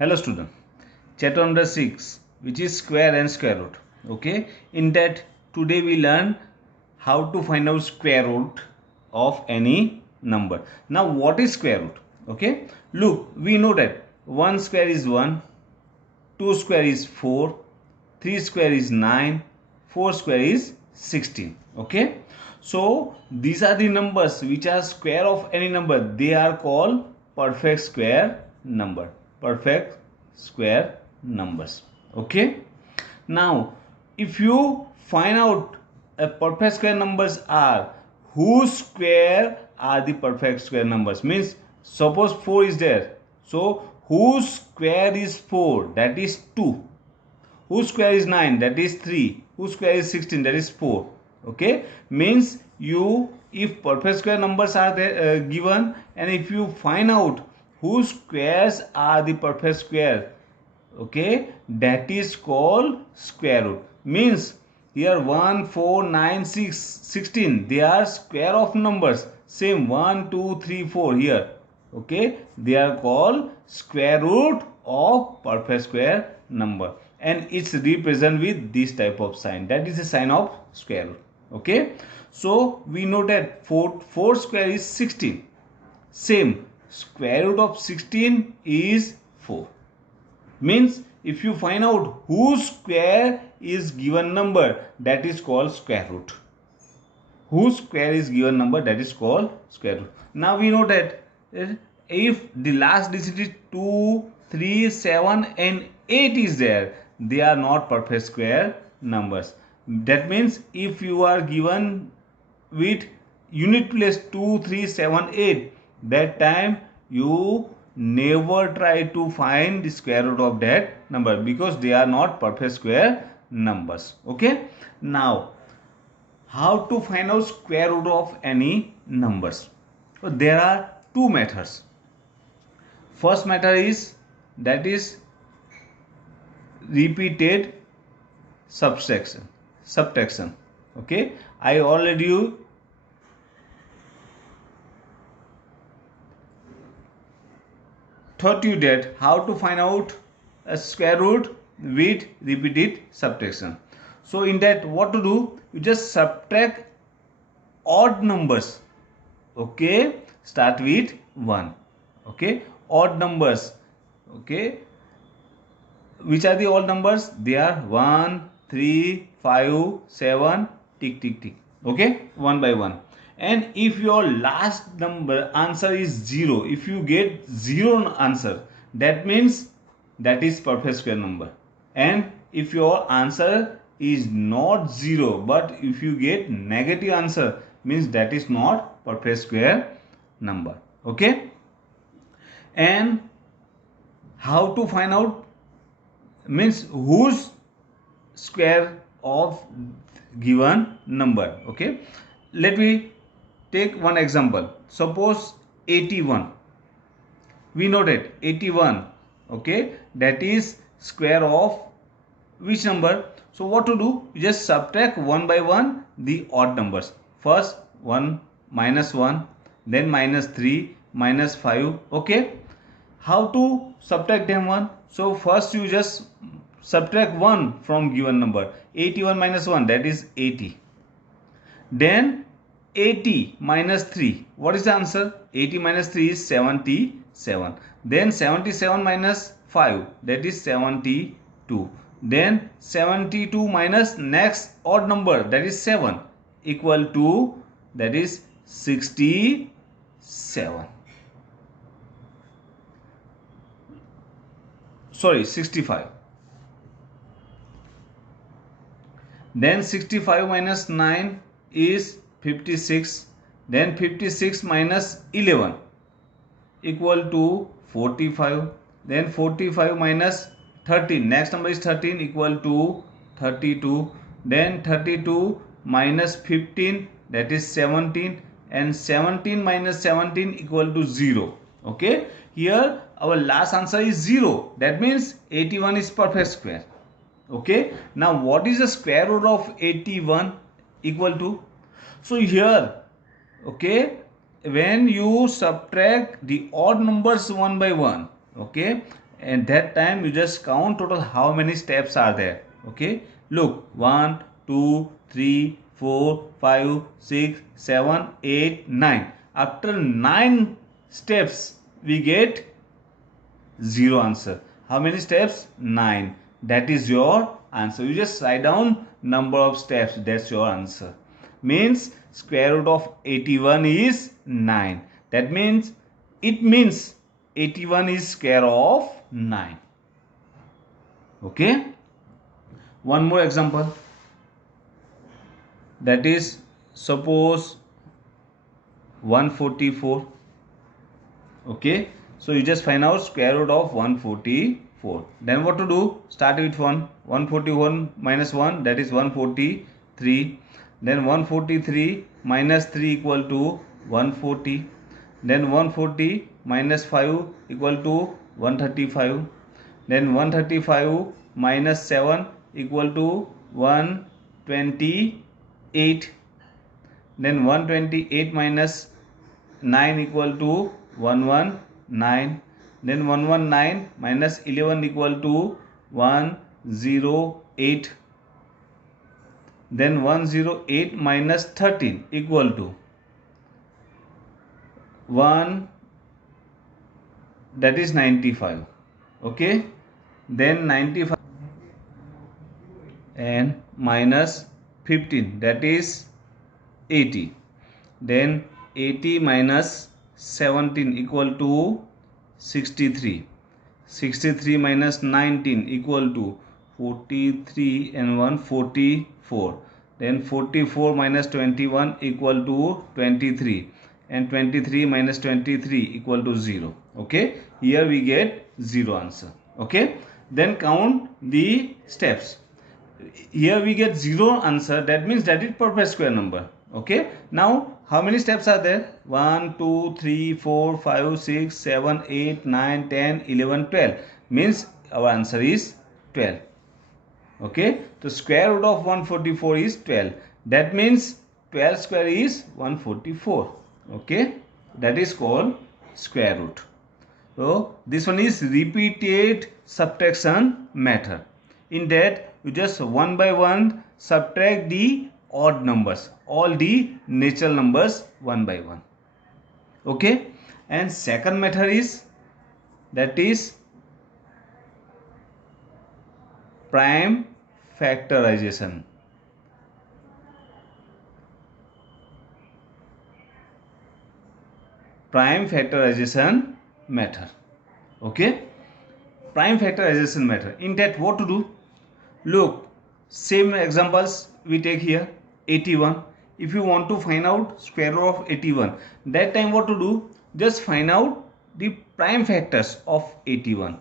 Hello student, chapter number 6, which is square and square root. Okay, in that today we learn how to find out square root of any number. Now what is square root? Okay, look, we know that 1 square is 1, 2 square is 4, 3 square is 9, 4 square is 16. Okay, so these are the numbers which are square of any number. They are called perfect square number. Perfect square numbers. Okay, now if you find out a perfect square numbers are, whose square are the perfect square numbers, means suppose 4 is there, so whose square is 4, that is 2. Whose square is 9, that is 3. Whose square is 16, that is 4. Okay, means you, if perfect square numbers are there given, and if you find out whose squares are the perfect square, okay, that is called square root. Means here 1 4 9 6 16, they are square of numbers. Same 1 2 3 4 here, okay, they are called square root of perfect square number, and it's represented with this type of sign, that is a sign of square root. Okay, so we know that 4 square is 16. Same, square root of 16 is 4. Means if you find out whose square is given number, that is called square root. Whose square is given number, that is called square root. Now we know that if the last digit is 2 3 7 and 8 is there, they are not perfect square numbers. That means if you are given with unit place 2 3 7 8, that time you never try to find the square root of that number, because they are not perfect square numbers. Okay, now how to find out square root of any numbers? So there are two methods. First method is, that is repeated subtraction. Okay, I already taught you that how to find out a square root with repeated subtraction. So in that, what to do, you just subtract odd numbers. Okay, start with 1. Okay, odd numbers. Okay, which are the odd numbers? They are 1 3 5 7, tick tick tick. Okay, one by one. And if your last number answer is 0, if you get 0 answer, that means that is perfect square number. And if your answer is not 0, but if you get negative answer, means that is not perfect square number. Okay, and how to find out, means whose square of given number. Okay, let me take one example. Suppose 81, we know that 81, okay, that is square of which number? So what to do, you just subtract one by one the odd numbers. First 1 minus 1, then minus 3, minus 5. Okay, how to subtract them one? So first you just subtract 1 from given number. 81 minus 1, that is 80. Then 80 minus 3, what is the answer? 80 minus 3 is 77. Then 77 minus 5, that is 72. Then 72 minus next odd number, that is 7, equal to, that is 67. Sorry, 65. Then 65 minus 9 is 56. Then 56 minus 11 equal to 45. Then 45 minus 13, next number is 13, equal to 32. Then 32 minus 15, that is 17. And 17 minus 17 equal to 0. Okay, here our last answer is 0. That means 81 is perfect square. Okay, now what is the square root of 81 equal to? So here, okay, when you subtract the odd numbers one by one, okay, at that time you just count total how many steps are there. Okay, look, 1 2 3 4 5 6 7 8 9. After 9 steps we get 0 answer. How many steps? 9. That is your answer. You just write down number of steps. That's your answer. Means square root of 81 is 9. That means it means 81 is square of 9. Okay. One more example. That is, suppose 144. Okay, so you just find out square root of 144. Then what to do? Start with 141 minus 1, that is 143. Then 143 minus 3 equal to 140. Then 140 minus 5 equal to 135. Then 135 minus 7 equal to 128. Then 128 minus 9 equal to 119. Then 119 minus 11 equal to 108. Then 108 minus 13 equal to 1, that is 95. Okay, then 95 and minus 15, that is 80. Then 80 minus 17 equal to 63. 63 minus 19 equal to 43 and 1 44. Then 44 minus 21 equal to 23. And 23 minus 23 equal to 0. Okay, here we get 0 answer. Okay, then count the steps. Here we get 0 answer. That means that is perfect square number. Okay, now how many steps are there? 1 2 3 4 5 6 7 8 9 10 11 12. Means our answer is 12. Okay, the square root of 144 is 12. That means 12 square is 144. Okay, that is called square root. So this one is repeated subtraction method. In that you just one by one subtract the odd numbers, all the natural numbers one by one. Okay, and second method is, that is prime factorization. Prime factorization method. Okay, prime factorization method. In that what to do? Look, same examples we take here. 81. If you want to find out square root of 81, that time what to do? Just find out the prime factors of 81.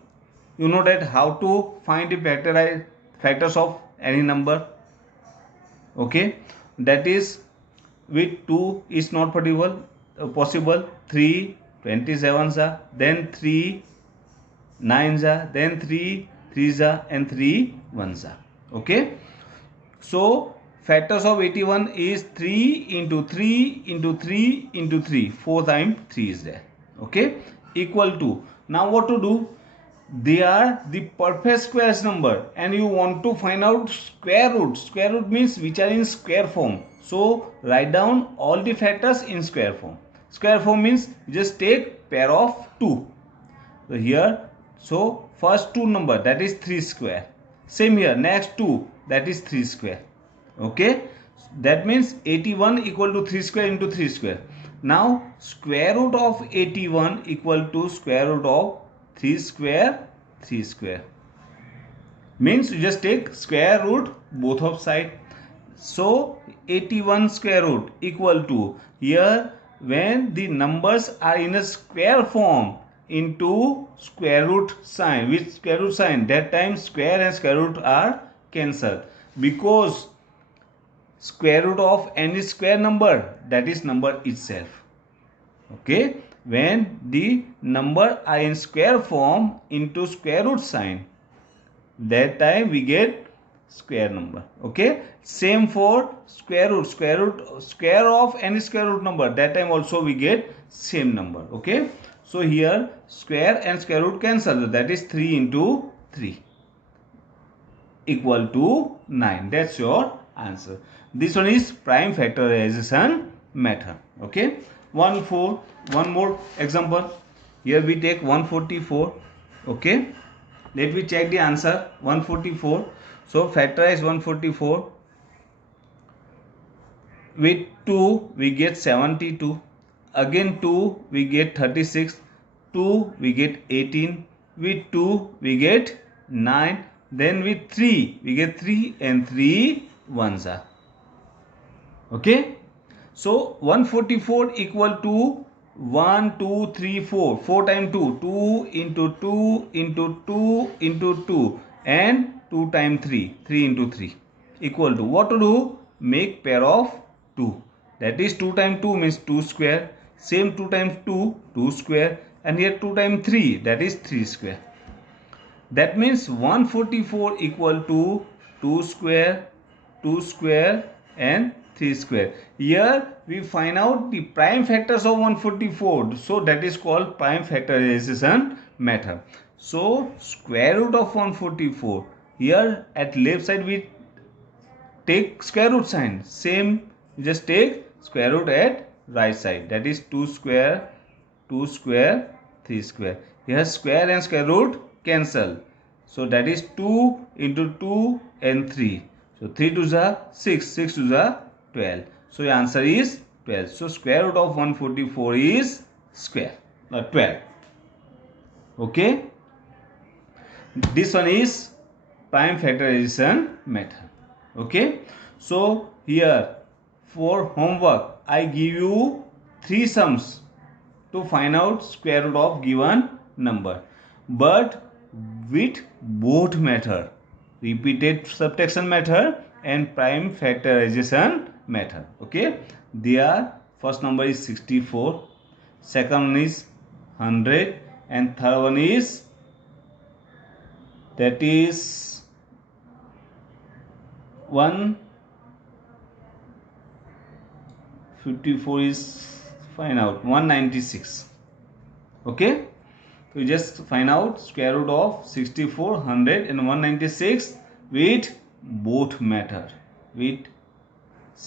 You know that how to find the factors of any number. Okay, that is, with 2 is not possible. 3 27s are, then 3 9s are, then 3 3s are, and 3 1s are. Okay, so factors of 81 is 3 into 3 into 3 into 3. 4 times 3 is there. Okay, equal to, now what to do? They are the perfect squares number and you want to find out square root. Square root means which are in square form. So write down all the factors in square form. Square form means just take pair of 2. So here, so first 2 number, that is 3 square. Same here, next 2, that is 3 square. Okay, that means 81 equal to 3 square into 3 square. Now square root of 81 equal to square root of 3 square 3 square. Means you just take square root both of side. So 81 square root equal to, here when the numbers are in a square form, into square root sign. With square root sign, that time square and square root are cancelled, because square root of any square number, that is number itself. Okay, when the number are in square form into square root sign, that time we get square number. Okay, same for square of any square root number, that time also we get same number. Okay, So here square and square root cancel. So that is 3 into 3 equal to 9. That's your answer. This one is prime factorization method. Okay. One more example. Here we take 144. Okay. Let me check the answer. 144. So factorize 144. With 2 we get 72. Again 2 we get 36. 2 we get 18. With 2 we get 9. Then with 3 we get 3 and 3 ones are. Okay. So 144 equal to 1, 2, 3, 4. 4 times 2. 2 into 2 into 2 into 2. And 2 times 3. 3 into 3. Equal to. What to do? Make pair of 2. That is 2 times 2 means 2 square. Same 2 times 2. 2 square. And here 2 times 3. That is 3 square. That means 144 equal to 2 square, 2 square and 3 square. Here we find out the prime factors of 144. So that is called prime factorization method. So square root of 144. Here at left side we take square root sign. Same, you just take square root at right side. That is 2 square, 2 square, 3 square. Here square and square root cancel. So that is 2 into 2 and 3. So 3 to the 6, 6 to the 12. So your answer is 12. So square root of 144 is square, 12. Okay. This one is prime factorization method. Okay. So here for homework I give you 3 sums to find out square root of given number, but with both method, repeated subtraction method and prime factorization method. Okay. Their first number is 64, second one is 100 and third one is, that is 154 is find out 196. Okay. So you just find out square root of 64, 100 and 196 with both method, with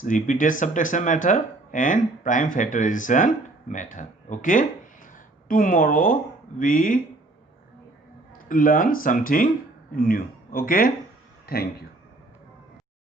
repeated subtraction method and prime factorization method. Okay. Tomorrow we learn something new. Okay. Thank you.